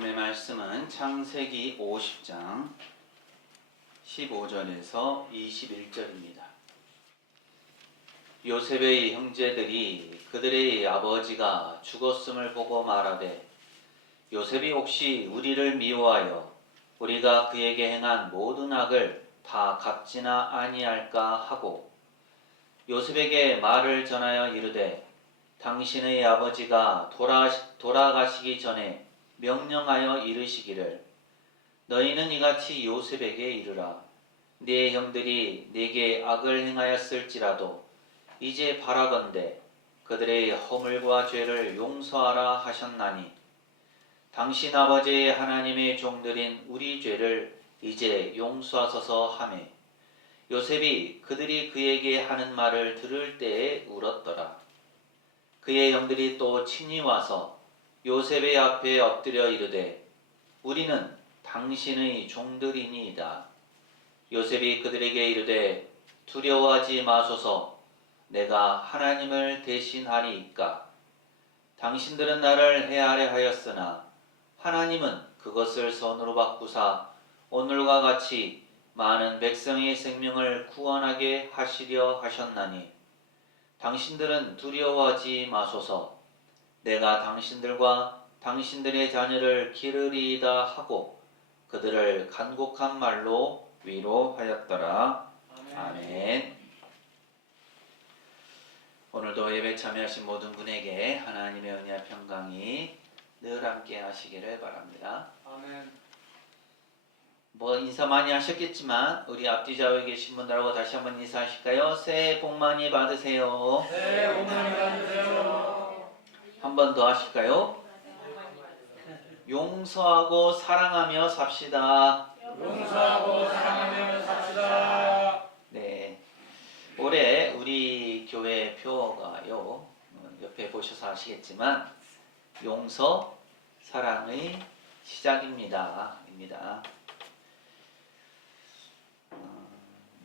하나님의 말씀은 창세기 50장 15절에서 21절입니다. 요셉의 형제들이 그들의 아버지가 죽었음을 보고 말하되 요셉이 혹시 우리를 미워하여 우리가 그에게 행한 모든 악을 다 갚지나 아니할까 하고 요셉에게 말을 전하여 이르되 당신의 아버지가 돌아가시기 전에 명령하여 이르시기를 너희는 이같이 요셉에게 이르라. 네 형들이 네게 악을 행하였을지라도 이제 바라건대 그들의 허물과 죄를 용서하라 하셨나니 당신 아버지의 하나님의 종들인 우리 죄를 이제 용서하소서 하매 요셉이 그들이 그에게 하는 말을 들을 때에 울었더라. 그의 형들이 또 친히 와서 요셉의 앞에 엎드려 이르되 우리는 당신의 종들이니이다. 요셉이 그들에게 이르되 두려워하지 마소서. 내가 하나님을 대신하리이까. 당신들은 나를 해하려 하였으나 하나님은 그것을 선으로 바꾸사 오늘과 같이 많은 백성의 생명을 구원하게 하시려 하셨나니 당신들은 두려워하지 마소서. 내가 당신들과 당신들의 자녀를 기르리이다 하고 그들을 간곡한 말로 위로하였더라. 아멘. 오늘도 예배 참여하신 모든 분에게 하나님의 은혜와 평강이 늘 함께 하시기를 바랍니다. 아멘. 인사 많이 하셨겠지만 우리 앞뒤 좌우에 계신 분들하고 다시 한번 인사하실까요? 새해 복 많이 받으세요. 새해 복 많이 받으세요. 한 번 더 하실까요? 용서하고 사랑하며 삽시다. 용서하고 사랑하며 삽시다. 네, 올해 우리 교회 표어가요. 옆에 보셔서 아시겠지만 용서, 사랑의 시작입니다.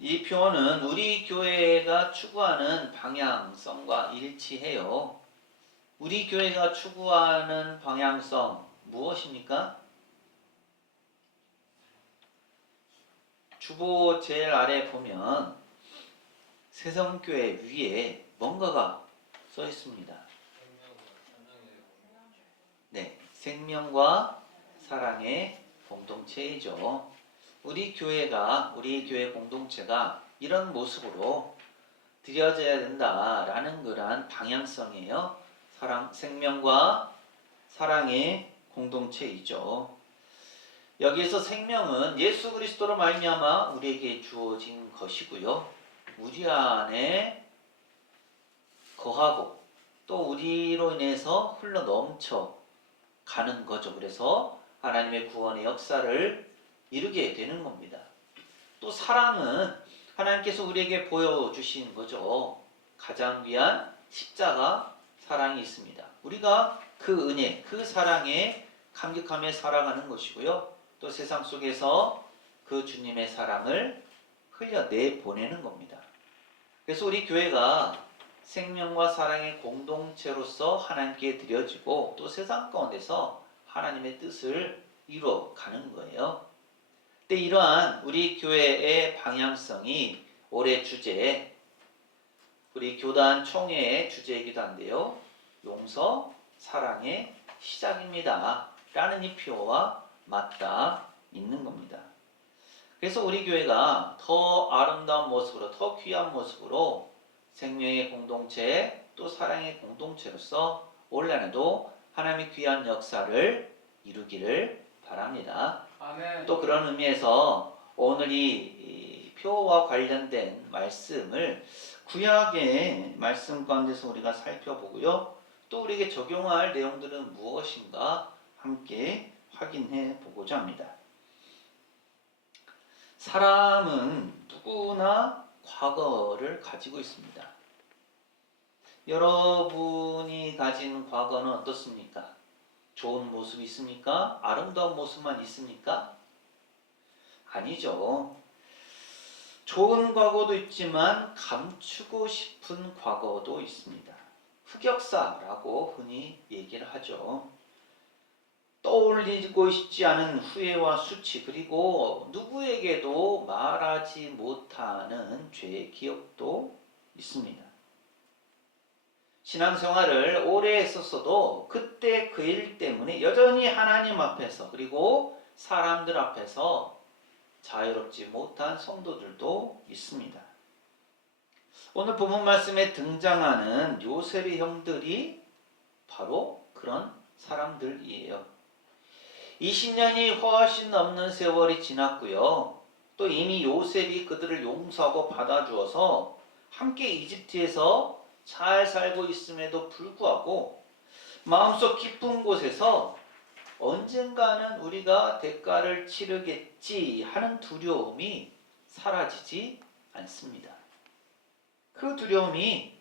이 표어는 우리 교회가 추구하는 방향성과 일치해요. 우리 교회가 추구하는 방향성 무엇입니까? 주보 제일 아래 보면 새성교회 위에 뭔가가 써 있습니다. 네, 생명과 사랑의 공동체이죠. 우리 교회 공동체가 이런 모습으로 드려져야 된다라는 그러한 방향성이에요. 생명과 사랑의 공동체이죠. 여기에서 생명은 예수 그리스도로 말미암아 우리에게 주어진 것이고요. 우리 안에 거하고 또 우리로 인해서 흘러 넘쳐 가는 거죠. 그래서 하나님의 구원의 역사를 이루게 되는 겁니다. 또 사랑은 하나님께서 우리에게 보여주신 거죠. 가장 귀한 십자가 사랑이 있습니다. 우리가 그 은혜, 그 사랑에 감격하며 살아가는 것이고요. 또 세상 속에서 그 주님의 사랑을 흘려내보내는 겁니다. 그래서 우리 교회가 생명과 사랑의 공동체로서 하나님께 드려지고 또 세상 가운데서 하나님의 뜻을 이루어가는 거예요. 근데 이러한 우리 교회의 방향성이 올해 주제, 우리 교단 총회의 주제이기도 한데요. 용서, 사랑의 시작입니다. 라는 이 표어와 맞닿아 있는 겁니다. 그래서 우리 교회가 더 아름다운 모습으로, 더 귀한 모습으로 생명의 공동체, 또 사랑의 공동체로서 올 한해도 하나님의 귀한 역사를 이루기를 바랍니다. 아멘. 또 그런 의미에서 오늘 이 표와 관련된 말씀을 구약의 말씀 가운데서 우리가 살펴보고요. 또 우리에게 적용할 내용들은 무엇인가 함께 확인해 보고자 합니다. 사람은 누구나 과거를 가지고 있습니다. 여러분이 가진 과거는 어떻습니까? 좋은 모습이 있습니까? 아름다운 모습만 있습니까? 아니죠. 좋은 과거도 있지만 감추고 싶은 과거도 있습니다. 흑역사라고 흔히 얘기를 하죠. 떠올리고 싶지 않은 후회와 수치, 그리고 누구에게도 말하지 못하는 죄의 기억도 있습니다. 신앙생활을 오래 했었어도 그때 그 일 때문에 여전히 하나님 앞에서 그리고 사람들 앞에서 자유롭지 못한 성도들도 있습니다. 오늘 본문 말씀에 등장하는 요셉의 형들이 바로 그런 사람들이에요. 20년이 훨씬 넘는 세월이 지났고요. 또 이미 요셉이 그들을 용서하고 받아주어서 함께 이집트에서 잘 살고 있음에도 불구하고 마음속 깊은 곳에서 언젠가는 우리가 대가를 치르겠지 하는 두려움이 사라지지 않습니다. 그 두려움이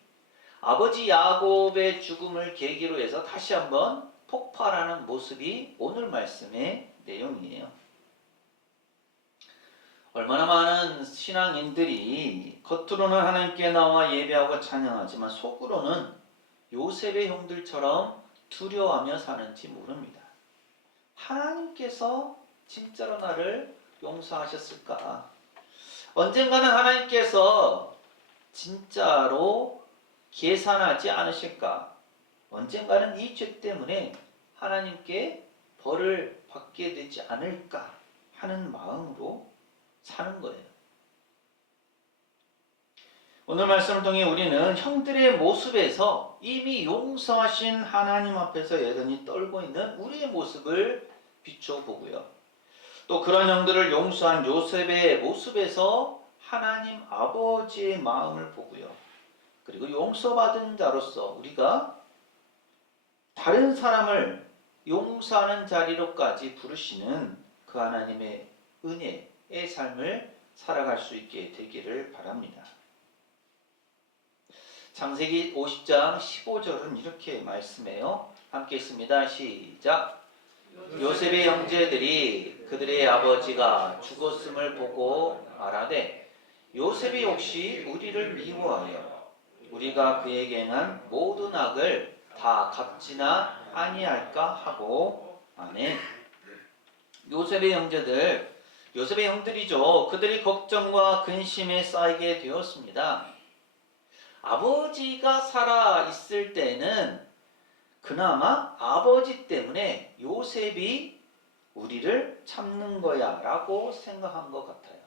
아버지 야곱의 죽음을 계기로 해서 다시 한번 폭발하는 모습이 오늘 말씀의 내용이에요. 얼마나 많은 신앙인들이 겉으로는 하나님께 나와 예배하고 찬양하지만 속으로는 요셉의 형들처럼 두려워하며 사는지 모릅니다. 하나님께서 진짜로 나를 용서하셨을까? 언젠가는 하나님께서 진짜로 계산하지 않으실까? 언젠가는 이 죄 때문에 하나님께 벌을 받게 되지 않을까 하는 마음으로 사는 거예요. 오늘 말씀을 통해 우리는 형들의 모습에서 이미 용서하신 하나님 앞에서 여전히 떨고 있는 우리의 모습을 비춰보고요. 또 그런 형들을 용서한 요셉의 모습에서 하나님 아버지의 마음을 보고요. 그리고 용서받은 자로서 우리가 다른 사람을 용서하는 자리로까지 부르시는 그 하나님의 은혜의 삶을 살아갈 수 있게 되기를 바랍니다. 창세기 50장 15절은 이렇게 말씀해요. 함께 있습니다. 시작. 요셉의 형제들이 그들의 아버지가 죽었음을 보고 말하되 요셉이 혹시 우리를 미워하여 우리가 그에게 행한 모든 악을 다 갚지나 아니할까 하고. 아멘. 요셉의 형제들, 요셉의 형들이죠. 그들이 걱정과 근심에 쌓이게 되었습니다. 아버지가 살아 있을 때는 그나마 아버지 때문에 요셉이 우리를 참는 거야 라고 생각한 것 같아요.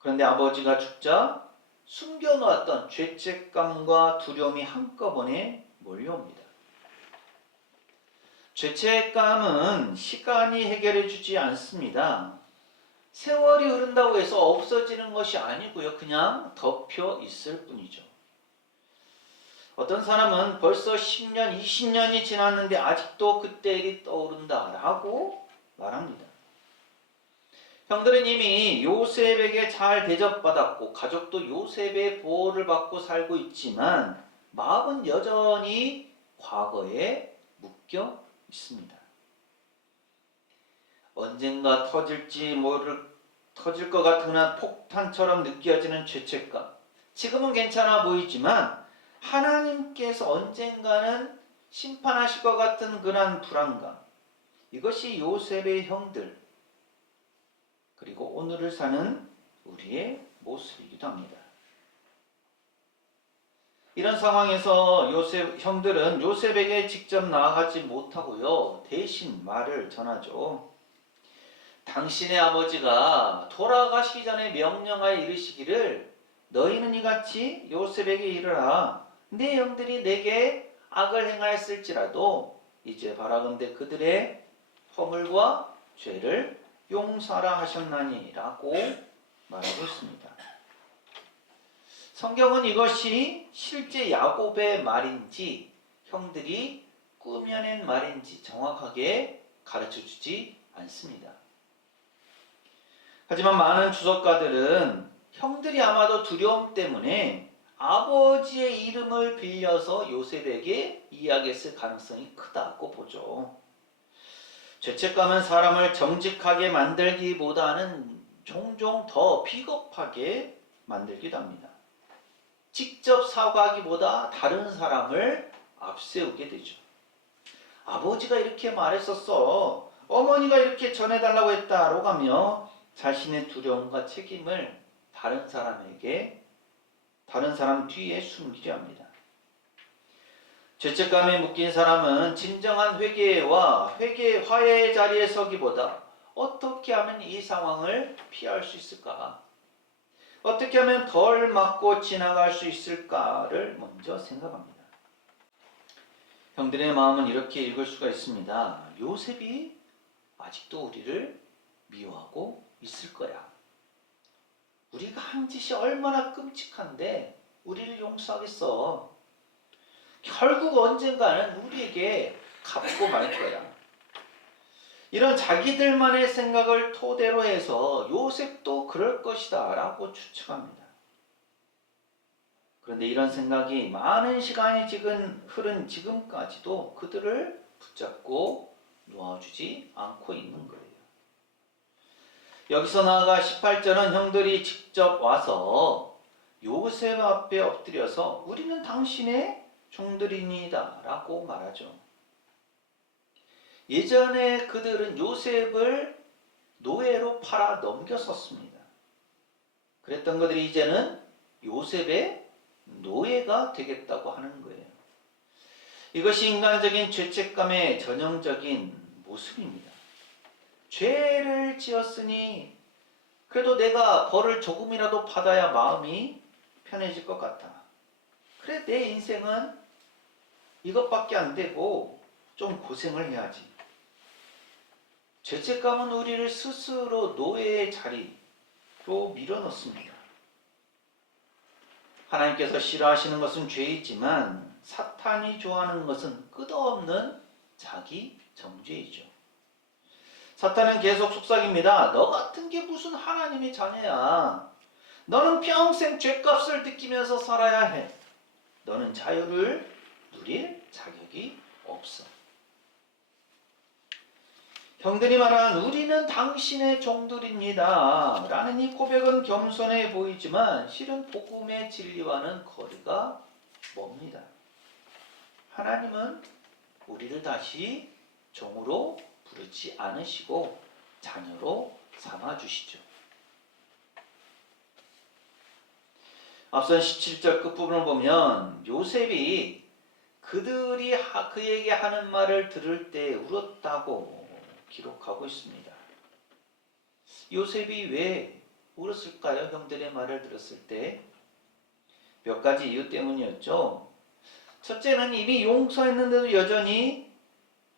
그런데 아버지가 죽자 숨겨놓았던 죄책감과 두려움이 한꺼번에 몰려옵니다. 죄책감은 시간이 해결해 주지 않습니다. 세월이 흐른다고 해서 없어지는 것이 아니고요. 그냥 덮여 있을 뿐이죠. 어떤 사람은 벌써 10년, 20년이 지났는데 아직도 그때 일이 떠오른다라고 말합니다. 형들은 이미 요셉에게 잘 대접받았고 가족도 요셉의 보호를 받고 살고 있지만 마음은 여전히 과거에 묶여 있습니다. 언젠가 터질 것 같은 폭탄처럼 느껴지는 죄책감. 지금은 괜찮아 보이지만 하나님께서 언젠가는 심판하실 것 같은 그런 불안감. 이것이 요셉의 형들, 그리고 오늘을 사는 우리의 모습이기도 합니다. 이런 상황에서 형들은 요셉에게 직접 나아가지 못하고요. 대신 말을 전하죠. 당신의 아버지가 돌아가시기 전에 명령하여 이르시기를 너희는 이같이 요셉에게 이르라. 내 형들이 내게 악을 행하였을지라도 이제 바라건대 그들의 허물과 죄를 용서하라 하셨나니 라고 말하고 있습니다. 성경은 이것이 실제 야곱의 말인지 형들이 꾸며낸 말인지 정확하게 가르쳐주지 않습니다. 하지만 많은 주석가들은 형들이 아마도 두려움 때문에 아버지의 이름을 빌려서 요셉에게 이야기했을 가능성이 크다고 보죠. 죄책감은 사람을 정직하게 만들기보다는 종종 더 비겁하게 만들기도 합니다. 직접 사과하기보다 다른 사람을 앞세우게 되죠. 아버지가 이렇게 말했었어. 어머니가 이렇게 전해달라고 했다라고 하며 자신의 두려움과 책임을 다른 사람 뒤에 숨기려 합니다. 죄책감에 묶인 사람은 진정한 화해의 자리에 서기보다 어떻게 하면 이 상황을 피할 수 있을까? 어떻게 하면 덜 맞고 지나갈 수 있을까를 먼저 생각합니다. 형들의 마음은 이렇게 읽을 수가 있습니다. 요셉이 아직도 우리를 미워하고 있을 거야. 우리가 한 짓이 얼마나 끔찍한데 우리를 용서하겠어. 결국 언젠가는 우리에게 갚고 말 거야. 이런 자기들만의 생각을 토대로 해서 요셉도 그럴 것이다 라고 추측합니다. 그런데 이런 생각이 많은 시간이 흐른 지금까지도 그들을 붙잡고 놓아주지 않고 있는 거예요. 여기서 나아가 18절은 형들이 직접 와서 요셉 앞에 엎드려서 우리는 당신의 종들이니다 라고 말하죠. 예전에 그들은 요셉을 노예로 팔아 넘겼었습니다. 그랬던 그들이 이제는 요셉의 노예가 되겠다고 하는 거예요. 이것이 인간적인 죄책감의 전형적인 모습입니다. 죄를 지었으니 그래도 내가 벌을 조금이라도 받아야 마음이 편해질 것 같아. 그래, 내 인생은 이것밖에 안 되고 좀 고생을 해야지. 죄책감은 우리를 스스로 노예의 자리로 밀어넣습니다. 하나님께서 싫어하시는 것은 죄이지만 사탄이 좋아하는 것은 끝없는 자기 정죄이죠. 사탄은 계속 속삭입니다. 너 같은 게 무슨 하나님의 자녀야. 너는 평생 죄값을 느끼면서 살아야 해. 너는 자유를 누릴 자격이 없어. 형들이 말한 우리는 당신의 종들입니다 라는 이 고백은 겸손해 보이지만 실은 복음의 진리와는 거리가 멉니다. 하나님은 우리를 다시 종으로 부르지 않으시고 자녀로 삼아주시죠. 앞선 17절 끝부분을 보면 요셉이 그들이 그에게 하는 말을 들을 때 울었다고 기록하고 있습니다. 요셉이 왜 울었을까요? 형들의 말을 들었을 때 몇 가지 이유 때문이었죠. 첫째는 이미 용서했는데도 여전히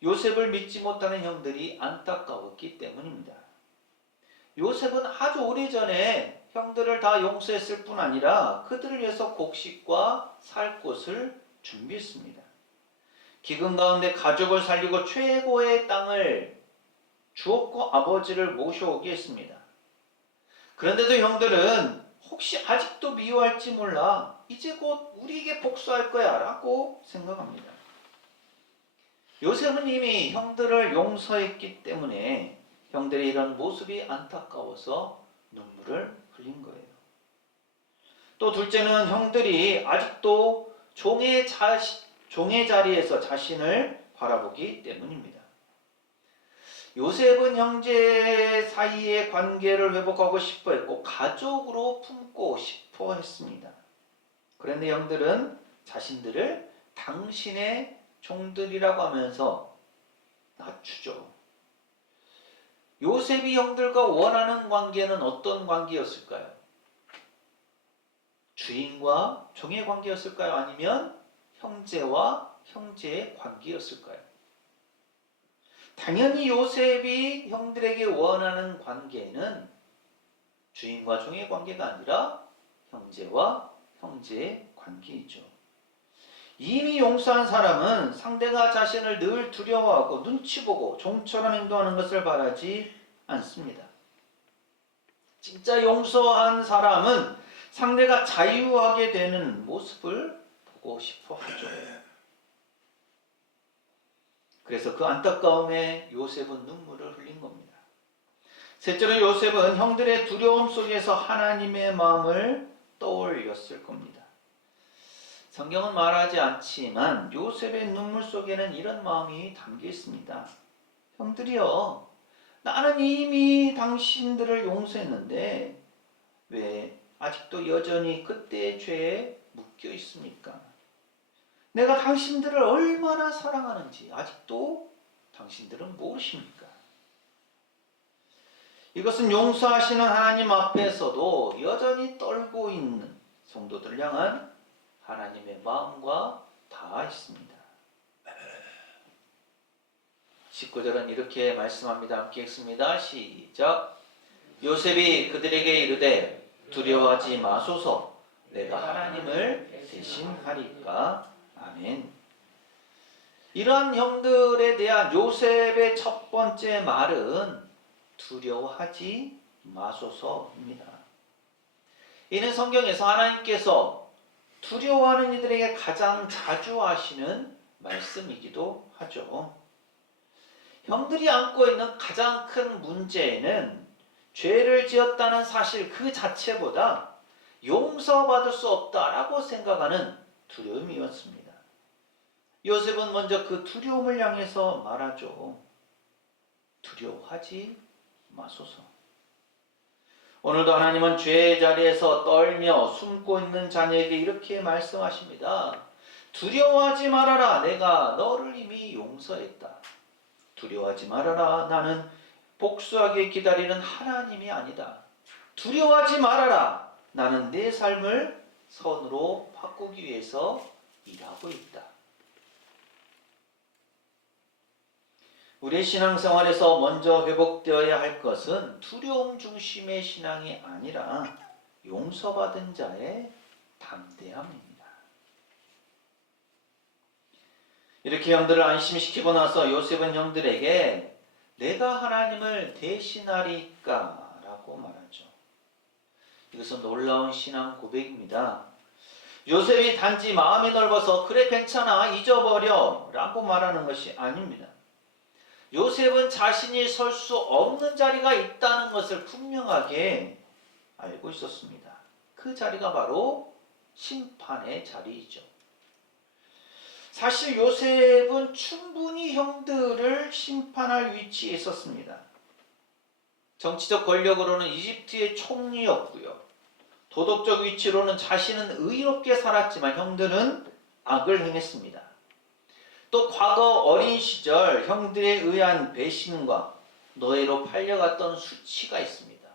요셉을 믿지 못하는 형들이 안타까웠기 때문입니다. 요셉은 아주 오래전에 형들을 다 용서했을 뿐 아니라 그들을 위해서 곡식과 살 곳을 준비했습니다. 기근 가운데 가족을 살리고 최고의 땅을 주었고 아버지를 모셔오게 했습니다. 그런데도 형들은 혹시 아직도 미워할지 몰라. 이제 곧 우리에게 복수할 거야 라고 생각합니다. 요셉은 이미 형들을 용서했기 때문에 형들의 이런 모습이 안타까워서 눈물을 흘린 거예요. 또 둘째는 형들이 아직도 종의 자리에서 자신을 바라보기 때문입니다. 요셉은 형제 사이의 관계를 회복하고 싶어 했고 가족으로 품고 싶어 했습니다. 그런데 형들은 자신들을 당신의 종들이라고 하면서 낮추죠. 요셉이 형들과 원하는 관계는 어떤 관계였을까요? 주인과 종의 관계였을까요? 아니면 형제와 형제의 관계였을까요? 당연히 요셉이 형들에게 원하는 관계는 주인과 종의 관계가 아니라 형제와 형제의 관계이죠. 이미 용서한 사람은 상대가 자신을 늘 두려워하고 눈치 보고 종처럼 행동하는 것을 바라지 않습니다. 진짜 용서한 사람은 상대가 자유하게 되는 모습을 보고 싶어 하죠. 그래서 그 안타까움에 요셉은 눈물을 흘린 겁니다. 셋째로 요셉은 형들의 두려움 속에서 하나님의 마음을 떠올렸을 겁니다. 성경은 말하지 않지만 요셉의 눈물 속에는 이런 마음이 담겨 있습니다. 형들이여, 나는 이미 당신들을 용서했는데 왜 아직도 여전히 그때의 죄에 묶여 있습니까? 내가 당신들을 얼마나 사랑하는지 아직도 당신들은 모르십니까? 이것은 용서하시는 하나님 앞에서도 여전히 떨고 있는 성도들을 향한 하나님의 마음과 닿아 있습니다. 19절은 이렇게 말씀합니다. 함께 읽습니다. 시작. 요셉이 그들에게 이르되 두려워하지 마소서, 내가 하나님을 대신하리까. 아멘. 이러한 형들에 대한 요셉의 첫 번째 말은 두려워하지 마소서입니다. 이는 성경에서 하나님께서 두려워하는 이들에게 가장 자주 하시는 말씀이기도 하죠. 형들이 안고 있는 가장 큰 문제는 죄를 지었다는 사실 그 자체보다 용서받을 수 없다라고 생각하는 두려움이었습니다. 요셉은 먼저 그 두려움을 향해서 말하죠. 두려워하지 마소서. 오늘도 하나님은 죄의 자리에서 떨며 숨고 있는 자녀에게 이렇게 말씀하십니다. 두려워하지 말아라. 내가 너를 이미 용서했다. 두려워하지 말아라. 나는 복수하게 기다리는 하나님이 아니다. 두려워하지 말아라. 나는 내 삶을 선으로 바꾸기 위해서 일하고 있다. 우리의 신앙생활에서 먼저 회복되어야 할 것은 두려움 중심의 신앙이 아니라 용서받은 자의 담대함입니다. 이렇게 형들을 안심시키고 나서 요셉은 형들에게 내가 하나님을 대신하리까 라고 말하죠. 이것은 놀라운 신앙 고백입니다. 요셉이 단지 마음이 넓어서 그래 괜찮아 잊어버려 라고 말하는 것이 아닙니다. 요셉은 자신이 설 수 없는 자리가 있다는 것을 분명하게 알고 있었습니다. 그 자리가 바로 심판의 자리이죠. 사실 요셉은 충분히 형들을 심판할 위치에 있었습니다. 정치적 권력으로는 이집트의 총리였고요. 도덕적 위치로는 자신은 의롭게 살았지만 형들은 악을 행했습니다. 또 과거 어린 시절 형들에 의한 배신과 노예로 팔려갔던 수치가 있습니다.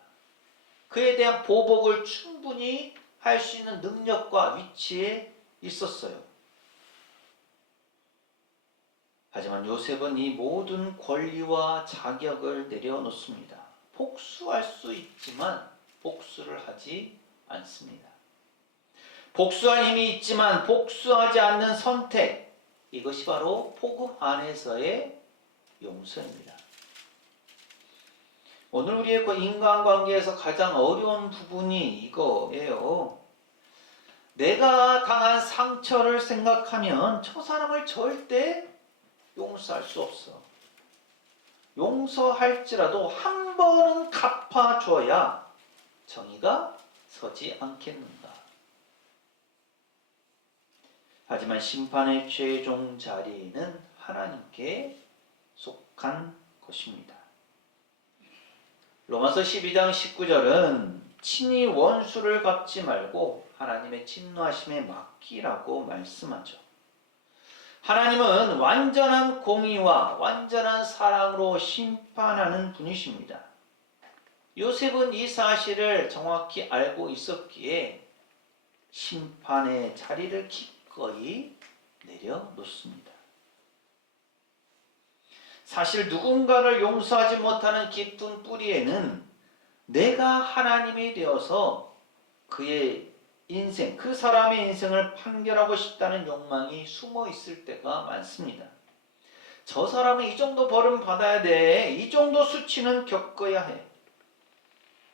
그에 대한 보복을 충분히 할 수 있는 능력과 위치에 있었어요. 하지만 요셉은 이 모든 권리와 자격을 내려놓습니다. 복수할 수 있지만 복수를 하지 않습니다. 복수할 힘이 있지만 복수하지 않는 선택, 이것이 바로 복음 안에서의 용서입니다. 오늘 우리의 인간관계에서 가장 어려운 부분이 이거예요. 내가 당한 상처를 생각하면 저 사람을 절대 용서할 수 없어. 용서할지라도 한 번은 갚아줘야 정의가 서지 않겠는가. 하지만 심판의 최종 자리는 하나님께 속한 것입니다. 로마서 12장 19절은 친히 원수를 갚지 말고 하나님의 진노하심에 맡기라고 말씀하죠. 하나님은 완전한 공의와 완전한 사랑으로 심판하는 분이십니다. 요셉은 이 사실을 정확히 알고 있었기에 심판의 자리를 기꺼이 내려놓습니다. 사실 누군가를 용서하지 못하는 깊은 뿌리에는 내가 하나님이 되어서 그의 인생, 그 사람의 인생을 판결하고 싶다는 욕망이 숨어 있을 때가 많습니다. 저 사람은 이 정도 벌은 받아야 돼. 이 정도 수치는 겪어야 해.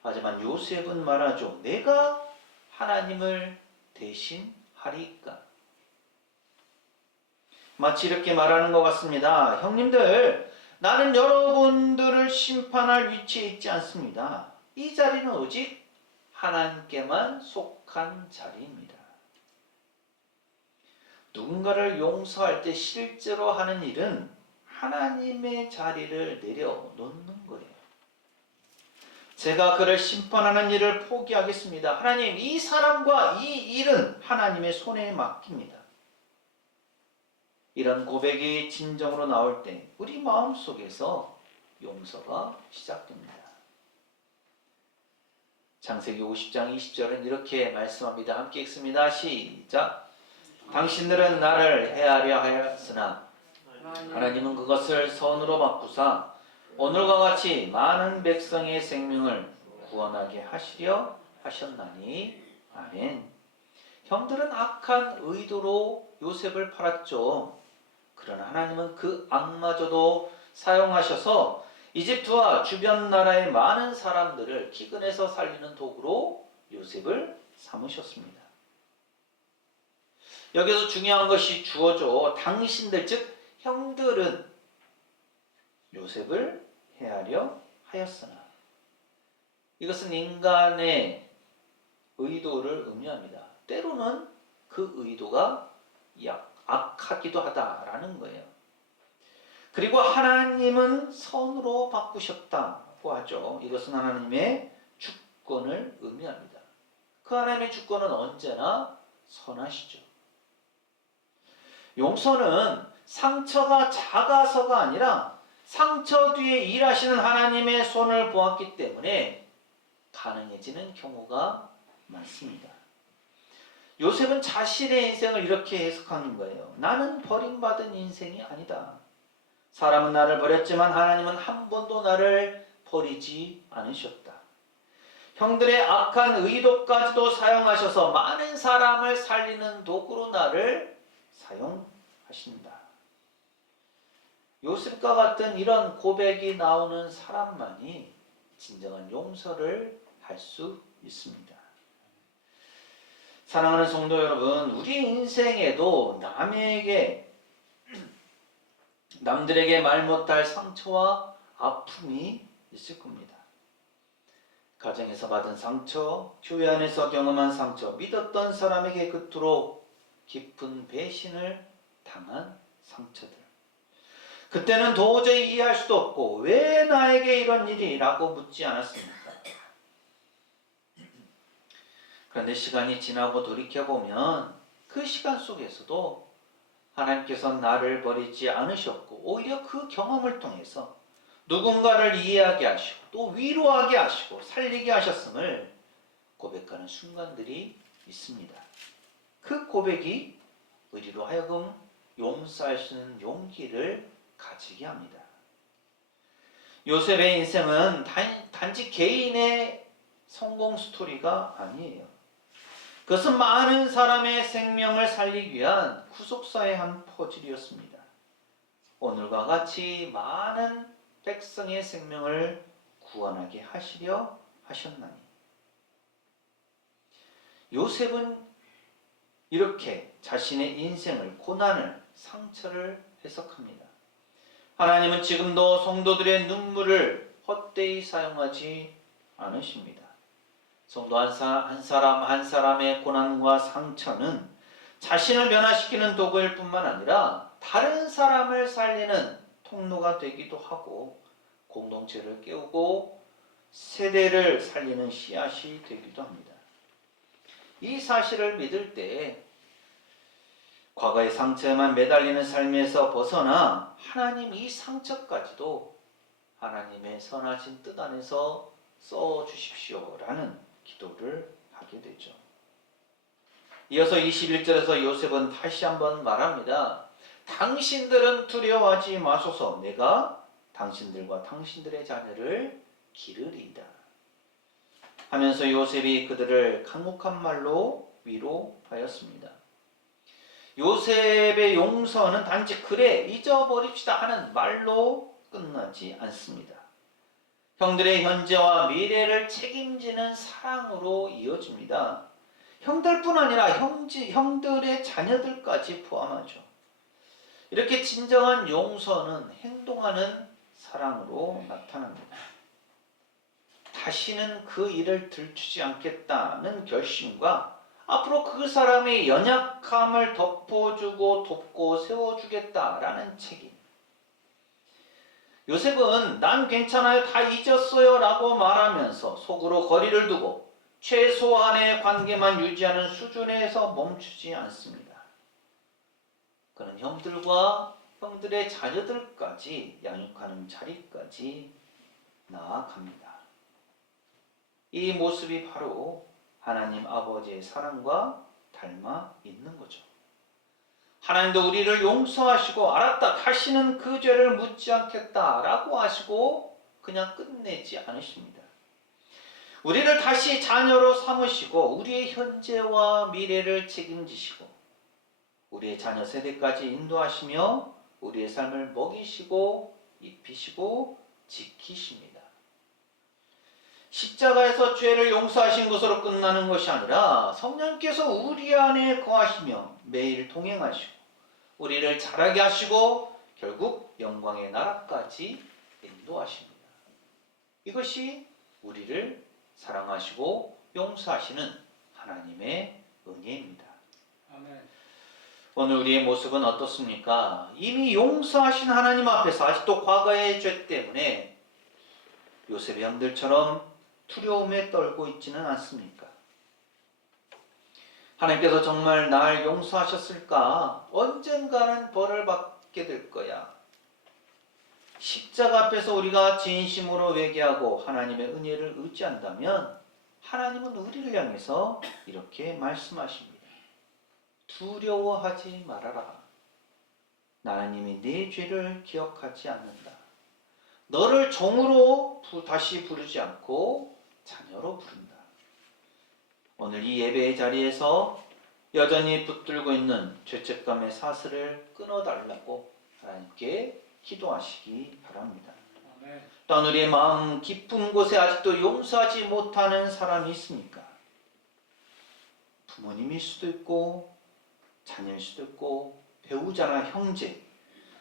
하지만 요셉은 말하죠. 내가 하나님을 대신하리까. 마치 이렇게 말하는 것 같습니다. 형님들, 나는 여러분들을 심판할 위치에 있지 않습니다. 이 자리는 오직 하나님께만 속한 자리입니다. 누군가를 용서할 때 실제로 하는 일은 하나님의 자리를 내려놓는 거예요. 제가 그를 심판하는 일을 포기하겠습니다. 하나님, 이 사람과 이 일은 하나님의 손에 맡깁니다. 이런 고백이 진정으로 나올 때 우리 마음속에서 용서가 시작됩니다. 창세기 50장 20절은 이렇게 말씀합니다. 함께 읽습니다. 시작. 당신들은 나를 해하려 하였으나 하나님은 그것을 선으로 바꾸사 오늘과 같이 많은 백성의 생명을 구원하게 하시려 하셨나니. 아멘. 형들은 악한 의도로 요셉을 팔았죠. 그러나 하나님은 그 악마저도 사용하셔서 이집트와 주변 나라의 많은 사람들을 기근에서 살리는 도구로 요셉을 삼으셨습니다. 여기서 중요한 것이 주어져 당신들 즉 형들은 요셉을 해하려 하였으나, 이것은 인간의 의도를 의미합니다. 때로는 그 의도가 악하기도 하다라는 거예요. 그리고 하나님은 선으로 바꾸셨다고 하죠. 이것은 하나님의 주권을 의미합니다. 그 하나님의 주권은 언제나 선하시죠. 용서는 상처가 작아서가 아니라 상처 뒤에 일하시는 하나님의 손을 보았기 때문에 가능해지는 경우가 많습니다. 요셉은 자신의 인생을 이렇게 해석하는 거예요. 나는 버림받은 인생이 아니다. 사람은 나를 버렸지만 하나님은 한 번도 나를 버리지 않으셨다. 형들의 악한 의도까지도 사용하셔서 많은 사람을 살리는 도구로 나를 사용하신다. 요셉과 같은 이런 고백이 나오는 사람만이 진정한 용서를 할 수 있습니다. 사랑하는 성도 여러분, 우리 인생에도 남들에게 말 못할 상처와 아픔이 있을 겁니다. 가정에서 받은 상처, 교회 안에서 경험한 상처, 믿었던 사람에게 그토록 깊은 배신을 당한 상처들. 그때는 도저히 이해할 수도 없고 왜 나에게 이런 일이? 라고 묻지 않았습니까? 그런데 시간이 지나고 돌이켜보면 그 시간 속에서도 하나님께서 나를 버리지 않으셨고 오히려 그 경험을 통해서 누군가를 이해하게 하시고 또 위로하게 하시고 살리게 하셨음을 고백하는 순간들이 있습니다. 그 고백이 우리로 하여금 용서할 수 있는 용기를 가지게 합니다. 요셉의 인생은 단지 개인의 성공 스토리가 아니에요. 그것은 많은 사람의 생명을 살리기 위한 구속사의 한 퍼즐이었습니다. 오늘과 같이 많은 백성의 생명을 구원하게 하시려 하셨나니. 요셉은 이렇게 자신의 인생을, 고난을, 상처를 해석합니다. 하나님은 지금도 성도들의 눈물을 헛되이 사용하지 않으십니다. 성도 한 사람 한 사람의 고난과 상처는 자신을 변화시키는 도구일 뿐만 아니라 다른 사람을 살리는 통로가 되기도 하고 공동체를 깨우고 세대를 살리는 씨앗이 되기도 합니다. 이 사실을 믿을 때 과거의 상처에만 매달리는 삶에서 벗어나 하나님 이 상처까지도 하나님의 선하신 뜻 안에서 써주십시오라는 기도를 하게 되죠. 이어서 21절에서 요셉은 다시 한번 말합니다. 당신들은 두려워하지 마소서. 내가 당신들과 당신들의 자녀를 기르리이다. 하면서 요셉이 그들을 강목한 말로 위로하였습니다. 요셉의 용서는 단지 그래 잊어버립시다 하는 말로 끝나지 않습니다. 형들의 현재와 미래를 책임지는 사랑으로 이어집니다. 형들뿐 아니라 형들의 자녀들까지 포함하죠. 이렇게 진정한 용서는 행동하는 사랑으로 나타납니다. 다시는 그 일을 들추지 않겠다는 결심과 앞으로 그 사람의 연약함을 덮어주고 돕고 세워주겠다라는 책임. 요셉은 난 괜찮아요, 다 잊었어요 라고 말하면서 속으로 거리를 두고 최소한의 관계만 유지하는 수준에서 멈추지 않습니다. 그는 형들과 형들의 자녀들까지 양육하는 자리까지 나아갑니다. 이 모습이 바로 하나님 아버지의 사랑과 닮아 있는 거죠. 하나님도 우리를 용서하시고 알았다, 다시는 그 죄를 묻지 않겠다라고 하시고 그냥 끝내지 않으십니다. 우리를 다시 자녀로 삼으시고 우리의 현재와 미래를 책임지시고 우리의 자녀 세대까지 인도하시며 우리의 삶을 먹이시고 입히시고 지키십니다. 십자가에서 죄를 용서하신 것으로 끝나는 것이 아니라 성령께서 우리 안에 거하시며 매일 동행하시고 우리를 자라게 하시고 결국 영광의 나라까지 인도하십니다. 이것이 우리를 사랑하시고 용서하시는 하나님의 은혜입니다. 아멘. 오늘 우리의 모습은 어떻습니까? 이미 용서하신 하나님 앞에서 아직도 과거의 죄 때문에 요셉의 형들처럼 두려움에 떨고 있지는 않습니까? 하나님께서 정말 날 용서하셨을까? 언젠가는 벌을 받게 될 거야. 십자가 앞에서 우리가 진심으로 회개하고 하나님의 은혜를 의지한다면 하나님은 우리를 향해서 이렇게 말씀하십니다. 두려워하지 말아라. 나는 이미 네 죄를 기억하지 않는다. 너를 종으로 다시 부르지 않고 자녀로 부른다. 오늘 이 예배의 자리에서 여전히 붙들고 있는 죄책감의 사슬을 끊어달라고 하나님께 기도하시기 바랍니다. 아멘. 또한 우리의 마음 깊은 곳에 아직도 용서하지 못하는 사람이 있습니까? 부모님일 수도 있고 자녀일 수도 있고 배우자나 형제,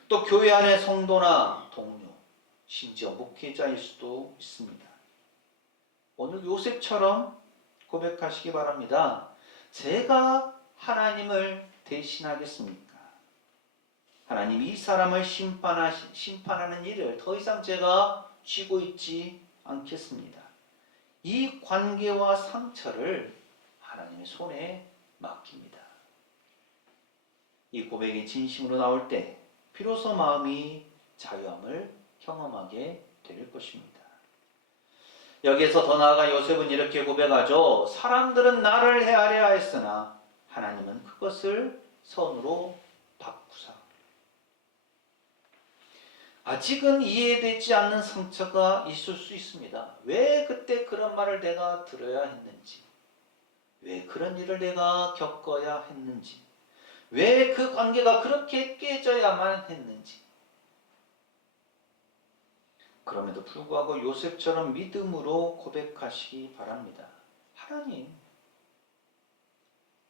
또 교회 안의 성도나 동료, 심지어 목회자일 수도 있습니다. 오늘 요셉처럼 고백하시기 바랍니다. 제가 하나님을 대신하겠습니까? 하나님 이 사람을 심판하는 일을 더 이상 제가 쥐고 있지 않겠습니다. 이 관계와 상처를 하나님의 손에 맡깁니다. 이 고백이 진심으로 나올 때 비로소 마음이 자유함을 경험하게 될 것입니다. 여기에서 더 나아가 요셉은 이렇게 고백하죠. 사람들은 나를 헤아려 하였으나 하나님은 그것을 선으로 바꾸사. 아직은 이해되지 않는 상처가 있을 수 있습니다. 왜 그때 그런 말을 내가 들어야 했는지, 왜 그런 일을 내가 겪어야 했는지, 왜 그 관계가 그렇게 깨져야만 했는지. 그럼에도 불구하고 요셉처럼 믿음으로 고백하시기 바랍니다. 하나님,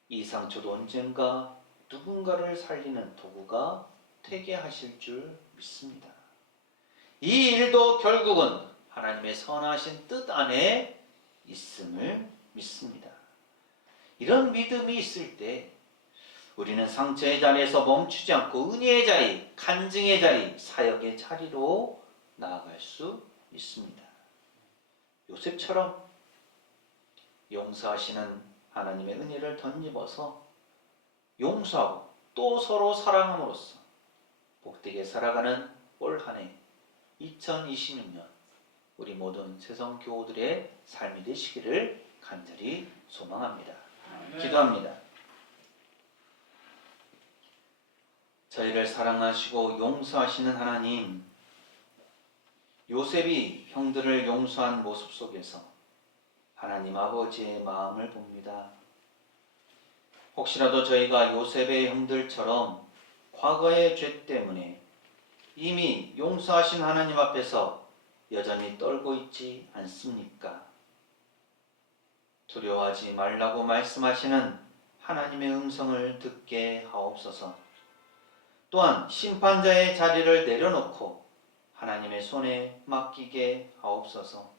이 상처도 언젠가 누군가를 살리는 도구가 되게 하실 줄 믿습니다. 이 일도 결국은 하나님의 선하신 뜻 안에 있음을 믿습니다. 이런 믿음이 있을 때 우리는 상처의 자리에서 멈추지 않고 은혜의 자리, 간증의 자리, 사역의 자리로 나아갈 수 있습니다. 요셉처럼 용서하시는 하나님의 은혜를 덧입어서 용서하고 또 서로 사랑함으로써 복되게 살아가는 올 한 해 2026년 우리 모든 새성교우들의 삶이 되시기를 간절히 소망합니다. 기도합니다. 저희를 사랑하시고 용서하시는 하나님, 요셉이 형들을 용서한 모습 속에서 하나님 아버지의 마음을 봅니다. 혹시라도 저희가 요셉의 형들처럼 과거의 죄 때문에 이미 용서하신 하나님 앞에서 여전히 떨고 있지 않습니까? 두려워하지 말라고 말씀하시는 하나님의 음성을 듣게 하옵소서. 또한 심판자의 자리를 내려놓고 하나님의 손에 맡기게 하옵소서.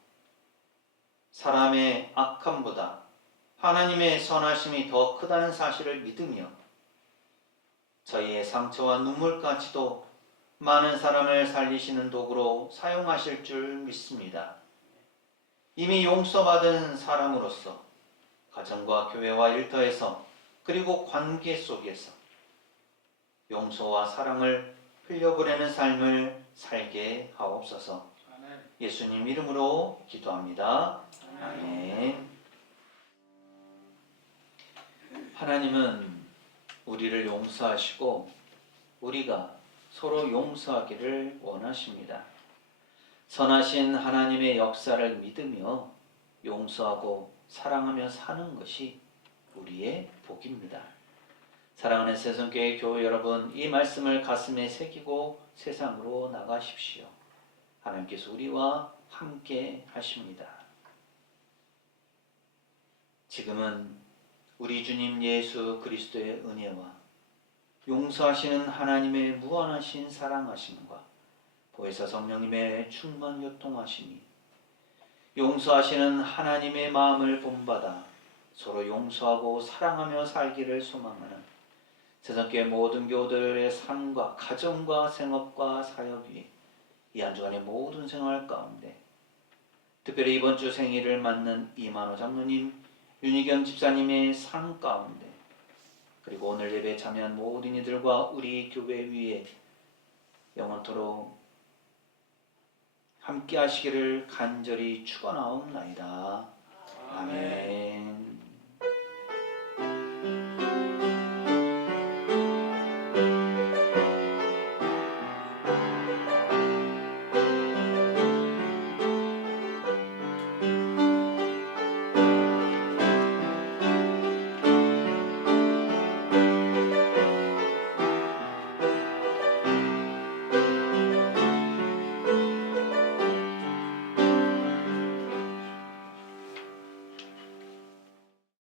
사람의 악함보다 하나님의 선하심이 더 크다는 사실을 믿으며 저희의 상처와 눈물까지도 많은 사람을 살리시는 도구로 사용하실 줄 믿습니다. 이미 용서받은 사람으로서 가정과 교회와 일터에서 그리고 관계 속에서 용서와 사랑을 흘려보내는 삶을 살게 하옵소서. 예수님 이름으로 기도합니다. 아멘. 하나님은 우리를 용서하시고 우리가 서로 용서하기를 원하십니다. 선하신 하나님의 역사를 믿으며 용서하고 사랑하며 사는 것이 우리의 복입니다. 사랑하는 새송교회 교회 여러분, 이 말씀을 가슴에 새기고 세상으로 나가십시오. 하나님께서 우리와 함께 하십니다. 지금은 우리 주님 예수 그리스도의 은혜와 용서하시는 하나님의 무한하신 사랑하심과 보혜사 성령님의 충만 교통하심이 용서하시는 하나님의 마음을 본받아 서로 용서하고 사랑하며 살기를 소망하는 세상교회 모든 교우들의 삶과 가정과 생업과 사역 위에 이 한 주간의 모든 생활 가운데 특별히 이번 주 생일을 맞는 이만호 장로님, 윤희경 집사님의 삶 가운데 그리고 오늘 예배에 참여한 모든 이들과 우리 교회 위에 영원토록 함께 하시기를 간절히 축원하옵나이다. 아멘.